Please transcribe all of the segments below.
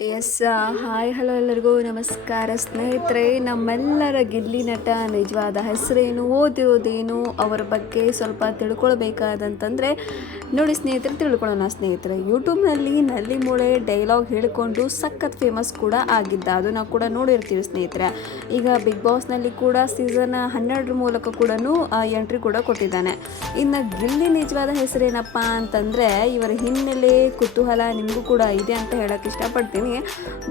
Yes hi, hello ಎಲ್ಲರಿಗೂ ನಮಸ್ಕಾರ. ಸ್ನೇಹಿತರೆ, ನಮ್ಮೆಲ್ಲರ ಗಿಲ್ಲಿ ನಟ ನಿಜವಾದ ಹೆಸರೇನು, ಓದಿರೋದೇನು, ಅವರ ಬಗ್ಗೆ ಸ್ವಲ್ಪ ತಿಳ್ಕೊಳ್ಬೇಕಾದಂತಂದರೆ, ನೋಡಿ ಸ್ನೇಹಿತರೆ, ತಿಳ್ಕೊಳ್ಳೋಣ ಸ್ನೇಹಿತರೆ. ಯೂಟ್ಯೂಬ್ನಲ್ಲಿ ನಲ್ಲಿ ಮೂಳೆ ಡೈಲಾಗ್ ಹೇಳಿಕೊಂಡು ಸಖತ್ ಫೇಮಸ್ ಕೂಡ ಆಗಿದ್ದ. ಅದು ನಾವು ಕೂಡ ನೋಡಿರ್ತೀವಿ ಸ್ನೇಹಿತರೆ. ಈಗ ಬಿಗ್ ಬಾಸ್ನಲ್ಲಿ ಕೂಡ ಸೀಸನ್ ಹನ್ನೆರಡರ ಮೂಲಕ ಕೂಡ ಎಂಟ್ರಿ ಕೂಡ ಕೊಟ್ಟಿದ್ದಾನೆ. ಇನ್ನು ಗಿಲ್ಲಿ ನಿಜವಾದ ಹೆಸರೇನಪ್ಪ ಅಂತಂದರೆ, ಇವರ ಹಿನ್ನೆಲೆ ಕುತೂಹಲ ನಿಮಗೂ ಕೂಡ ಇದೆ ಅಂತ ಹೇಳೋಕ್ಕೆ ಇಷ್ಟಪಡ್ತೀನಿ.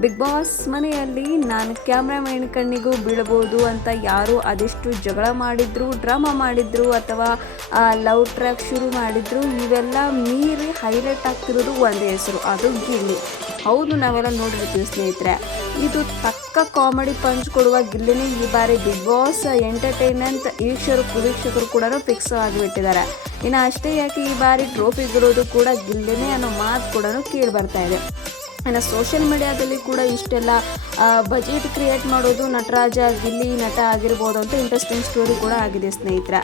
ಬಿಗ್ ಬಾಸ್ ಮನೆಯಲ್ಲಿ ನಾನು ಕ್ಯಾಮ್ರಾಮೈನ್ ಕಣ್ಣಿಗೂ ಬೀಳ್ಬೋದು ಅಂತ ಯಾರು ಅದೆಷ್ಟು ಜಗಳ ಮಾಡಿದ್ರು ಡ್ರಾಮಾ ಮಾಡಿದ್ರು ಅಥವಾ ಲವ್ ಟ್ರ್ಯಾಕ್ ಶುರು ಮಾಡಿದ್ರು, ಇವೆಲ್ಲ ಮೀರಿ ಹೈಲೈಟ್ ಆಗ್ತಿರೋದು ಒಂದೇ ಹೆಸರು, ಅದು ಗಿಲ್ಲಿ. ಹೌದು, ನಾವೆಲ್ಲ ನೋಡಿರ್ತೀವಿ ಸ್ನೇಹಿತರೆ. ಇದು ತಕ್ಕ ಕಾಮಿಡಿ ಪಂಚ್ ಕೊಡುವ ಗಿಲ್ಲಿನೇ ಈ ಬಾರಿ ಬಿಗ್ ಬಾಸ್ ಎಂಟರ್ಟೈನ್ಮೆಂಟ್ ವೀಕ್ಷರು ಪುರೀಕ್ಷಕರು ಕೂಡ ಫಿಕ್ಸ್ ಆಗಿಬಿಟ್ಟಿದ್ದಾರೆ. ಇನ್ನು ಅಷ್ಟೇ ಯಾಕೆ ಈ ಬಾರಿ ಟ್ರೋಫಿ ಗೆಲ್ಲೋದು ಕೂಡ ಗಿಲ್ಲಿನೇ ಅನ್ನೋ ಮಾತು ಕೂಡ ಕೇಳಿ ಬರ್ತಾ ಇದೆ. ಇನ್ನು ಸೋಷಿಯಲ್ ಮೀಡಿಯಾದಲ್ಲಿ ಕೂಡ ಇಷ್ಟೆಲ್ಲ ಬಜೆಟ್ ಕ್ರಿಯೇಟ್ ಮಾಡೋದು ನಟರಾಜ ಗಿಲ್ಲಿ ನಟ ಆಗಿರ್ಬೋದು ಅಂತ ಇಂಟ್ರೆಸ್ಟಿಂಗ್ ಸ್ಟೋರಿ ಕೂಡ ಆಗಿದೆ ಸ್ನೇಹಿತರ.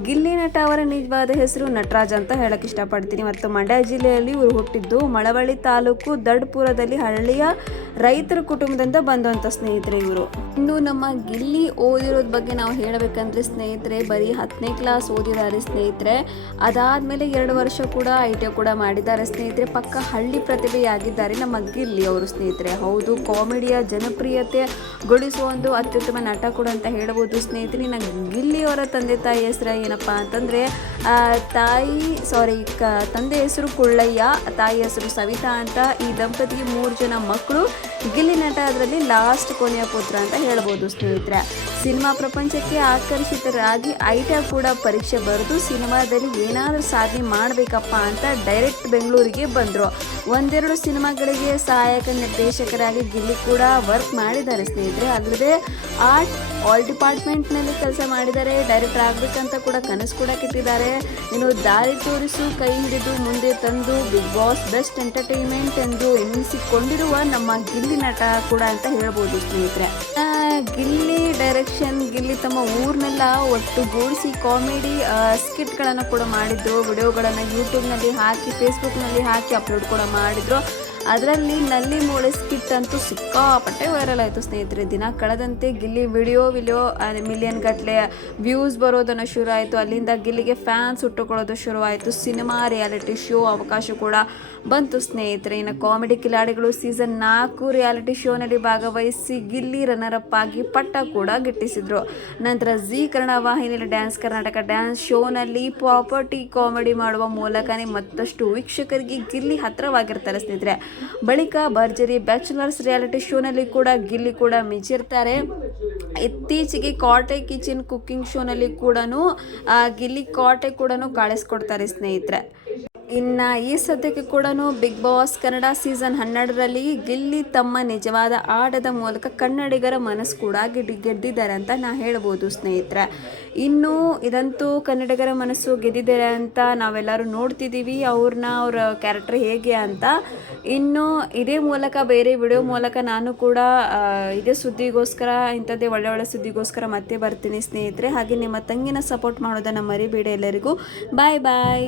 ಗಿಲ್ಲಿ ನಟ ಅವರ ನಿಜವಾದ ಹೆಸರು ನಟರಾಜ್ ಅಂತ ಹೇಳಕ್ಕೆ ಇಷ್ಟಪಡ್ತೀನಿ. ಮತ್ತು ಮಂಡ್ಯ ಜಿಲ್ಲೆಯಲ್ಲಿ ಇವರು ಹುಟ್ಟಿದ್ದು ಮಳವಳ್ಳಿ ತಾಲೂಕು ದಡ್ಪುರದಲ್ಲಿ ಹಳ್ಳಿಯ ರೈತರ ಕುಟುಂಬದಿಂದ ಬಂದಂಥ ಸ್ನೇಹಿತರೆ ಇವರು. ಇನ್ನು ನಮ್ಮ ಗಿಲ್ಲಿ ಓದಿರೋದ್ ಬಗ್ಗೆ ನಾವು ಹೇಳಬೇಕಂದ್ರೆ ಸ್ನೇಹಿತರೆ, ಬರೀ ಹತ್ತನೇ ಕ್ಲಾಸ್ ಓದಿದ್ದಾರೆ ಸ್ನೇಹಿತರೆ. ಅದಾದಮೇಲೆ ಎರಡು ವರ್ಷ ಕೂಡ ಐ ಟಿ ಕೂಡ ಮಾಡಿದ್ದಾರೆ ಸ್ನೇಹಿತರೆ. ಪಕ್ಕ ಹಳ್ಳಿ ಪ್ರತಿಭೆಯಾಗಿದ್ದಾರೆ ನಮ್ಮ ಗಿಲ್ಲಿ ಅವರು ಸ್ನೇಹಿತರೆ. ಹೌದು, ಕಾಮಿಡಿಯ ಜನಪ್ರಿಯತೆ ಗಳಿಸುವ ಒಂದು ಅತ್ಯುತ್ತಮ ನಟ ಕೂಡ ಅಂತ ಹೇಳಬಹುದು ಸ್ನೇಹಿತರೆ. ನನ್ನ ಗಿಲ್ಲಿ ಅವರ ತಂದೆ ತಾಯಿ ಹೆಸರು ಏನಪ್ಪ ಅಂತಂದರೆ ತಾಯಿ ಸಾರಿ ಕ, ತಂದೆ ಹೆಸರು ಕುಳ್ಳಯ್ಯ, ತಾಯಿ ಹೆಸರು ಸವಿತಾ ಅಂತ ಈ ದಂಪತಿಗೆ ಮೂರು ಜನ ಮಕ್ಕಳು. ಗಿಲ್ಲಿ ನಟ ಅದರಲ್ಲಿ ಲಾಸ್ಟ್ ಕೊನೆಯ ಪುತ್ರ ಅಂತ ಹೇಳ್ಬೋದು ಸ್ನೇಹಿತರೆ. ಸಿನಿಮಾ ಪ್ರಪಂಚಕ್ಕೆ ಆಕರ್ಷಿತರಾಗಿ ಐಟ ಕೂಡ ಪರೀಕ್ಷೆ ಬರೆದು ಸಿನಿಮಾದಲ್ಲಿ ಏನಾದರೂ ಸಾಧನೆ ಮಾಡಬೇಕಪ್ಪ ಅಂತ ಡೈರೆಕ್ಟ್ ಬೆಂಗಳೂರಿಗೆ ಬಂದರು. ಒಂದೆರಡು ಸಿನಿಮಾಗಳಿಗೆ ಸಹಾಯಕ ನಿರ್ದೇಶಕರಾಗಿ ಗಿಲ್ಲಿ ಕೂಡ ವರ್ಕ್ ಮಾಡಿದ್ದಾರೆ ಸ್ನೇಹಿತರೆ. ಅಲ್ಲದೆ ಆರ್ಟ್ ಆಲ್ ಡಿಪಾರ್ಟ್ಮೆಂಟ್ನಲ್ಲಿ ಕೆಲಸ ಮಾಡಿದ್ದಾರೆ. ಡೈರೆಕ್ಟರ್ ಆಗಬೇಕಂತ ಕೂಡ ಕನಸು ಕೂಡ ಕೆಟ್ಟಿದ್ದಾರೆ ಇನ್ನು ದಾರಿ ತೋರಿಸು, ಕೈ ಹಿಡಿದು ಮುಂದೆ ತಂದು ಬಿಗ್ ಬಾಸ್ ಬೆಸ್ಟ್ ಎಂಟರ್ಟೈನ್ಮೆಂಟ್ ಎಂದು ಎನ್ನಿಸಿಕೊಂಡಿರುವ ನಮ್ಮ ಗಿಲ್ಲಿ ನಟ ಕೂಡ ಅಂತ ಹೇಳ್ಬೋದು ಸ್ನೇಹಿತರೆ. ಗಿಲ್ಲಿ ಡೈರೆಕ್ಷನ್. ಗಿಲ್ಲಿ ತಮ್ಮ ಊರ್ನೆಲ್ಲ ಒಟ್ಟುಗೂಡಿಸಿ ಕಾಮಿಡಿ ಸ್ಕಿಟ್ಗಳನ್ನು ಕೂಡ ಮಾಡಿದ್ರು. ವಿಡಿಯೋಗಳನ್ನು ಯೂಟ್ಯೂಬ್ನಲ್ಲಿ ಹಾಕಿ ಫೇಸ್ಬುಕ್ನಲ್ಲಿ ಹಾಕಿ, ಅಪ್ಲೋಡ್ ಕೂಡ ಮಾಡಿದ್ರು. ಅದರಲ್ಲಿ ನಲ್ಲಿ ಮೂಳೆ ಸ್ಕಿಟ್ ಅಂತೂ ಸಿಕ್ಕಾಪಟ್ಟೆ ವೈರಲ್ ಆಯಿತು ಸ್ನೇಹಿತರೆ. ದಿನ ಕಳೆದಂತೆ ಗಿಲ್ಲಿ ವಿಡಿಯೋ ವಿಡಿಯೋ ಮಿಲಿಯನ್ ಗಟ್ಟಲೆ ವ್ಯೂಸ್ ಬರೋದನ್ನು ಶುರು ಆಯಿತು ಅಲ್ಲಿಂದ ಗಿಲ್ಲಿಗೆ ಫ್ಯಾನ್ಸ್ ಹುಟ್ಟುಕೊಳ್ಳೋದು ಶುರುವಾಯಿತು. ಸಿನಿಮಾ ರಿಯಾಲಿಟಿ ಶೋ ಅವಕಾಶ ಕೂಡ ಬಂತು ಸ್ನೇಹಿತರೆ. ಇನ್ನು ಕಾಮಿಡಿ ಕಿಲಾಡಿಗಳು ಸೀಸನ್ ನಾಲ್ಕು ರಿಯಾಲಿಟಿ ಶೋನಲ್ಲಿ ಭಾಗವಹಿಸಿ ಗಿಲ್ಲಿ ರನ್ನರ್ ಅಪ್ ಆಗಿ ಪಟ್ಟ ಕೂಡ ಗಿಟ್ಟಿಸಿದ್ರು. ನಂತರ ಜಿ ಕನ್ನಡ ವಾಹಿನಿಯಲ್ಲಿ ಡ್ಯಾನ್ಸ್ ಕರ್ನಾಟಕ ಡ್ಯಾನ್ಸ್ ಶೋನಲ್ಲಿ ಪ್ರಾಪರ್ಟಿ ಕಾಮಿಡಿ ಮಾಡುವ ಮೂಲಕನೇ ಮತ್ತಷ್ಟು ವೀಕ್ಷಕರಿಗೆ ಗಿಲ್ಲಿ ಹತ್ತಿರವಾಗಿರ್ತಾರೆ ಸ್ನೇಹಿತರೆ. ಬಳಿಕ ಭರ್ಜರಿ ಬ್ಯಾಚುಲರ್ಸ್ ರಿಯಾಲಿಟಿ ಶೋನಲ್ಲಿ ಕೂಡ ಗಿಲ್ಲಿ ಕೂಡ ಮಿಂಚಿರ್ತಾರೆ. ಇತ್ತೀಚೆಗೆ ಕಾಟೆ ಕಿಚನ್ ಕುಕ್ಕಿಂಗ್ ಶೋನಲ್ಲಿ ಕೂಡ ಗಿಲ್ಲಿ ಕಾಟೆ ಕೂಡ ಕಾಣಿಸ್ಕೊಡ್ತಾರೆ ಸ್ನೇಹಿತರೆ. ಇನ್ನು ಈ ಸದ್ಯಕ್ಕೆ ಕೂಡ ಬಿಗ್ ಬಾಸ್ ಕನ್ನಡ ಸೀಸನ್ ಹನ್ನೆರಡರಲ್ಲಿ ಗಿಲ್ಲಿ ತಮ್ಮ ನಿಜವಾದ ಆಟದ ಮೂಲಕ ಕನ್ನಡಿಗರ ಮನಸ್ಸು ಕೂಡ ಗೆಡ್, ಗೆದ್ದಿದ್ದಾರೆ ಅಂತ ನಾ ಹೇಳ್ಬೋದು ಸ್ನೇಹಿತರೆ. ಇನ್ನು ಇದಂತೂ ಕನ್ನಡಿಗರ ಮನಸ್ಸು ಗೆದ್ದಿದ್ದಾರೆ ಅಂತ ನಾವೆಲ್ಲರೂ ನೋಡ್ತಿದ್ದೀವಿ, ಅವ್ರನ್ನ ಅವ್ರ ಕ್ಯಾರೆಕ್ಟರ್ ಹೇಗೆ ಅಂತ. ಇನ್ನು ಇದೇ ಮೂಲಕ, ಬೇರೆ ವಿಡಿಯೋ ಮೂಲಕ ನಾನು ಕೂಡ ಇದೇ ಸುದ್ದಿಗೋಸ್ಕರ, ಇಂಥದ್ದೇ ಒಳ್ಳೆ ಒಳ್ಳೆ ಸುದ್ದಿಗೋಸ್ಕರ ಮತ್ತೆ ಬರ್ತೀನಿ ಸ್ನೇಹಿತರೆ. ಹಾಗೆ ನಿಮ್ಮ ತಂಗಿನ ಸಪೋರ್ಟ್ ಮಾಡೋದನ್ನು ಮರಿಬೇಡಿ ಎಲ್ಲರಿಗೂ. ಬಾಯ್ ಬಾಯ್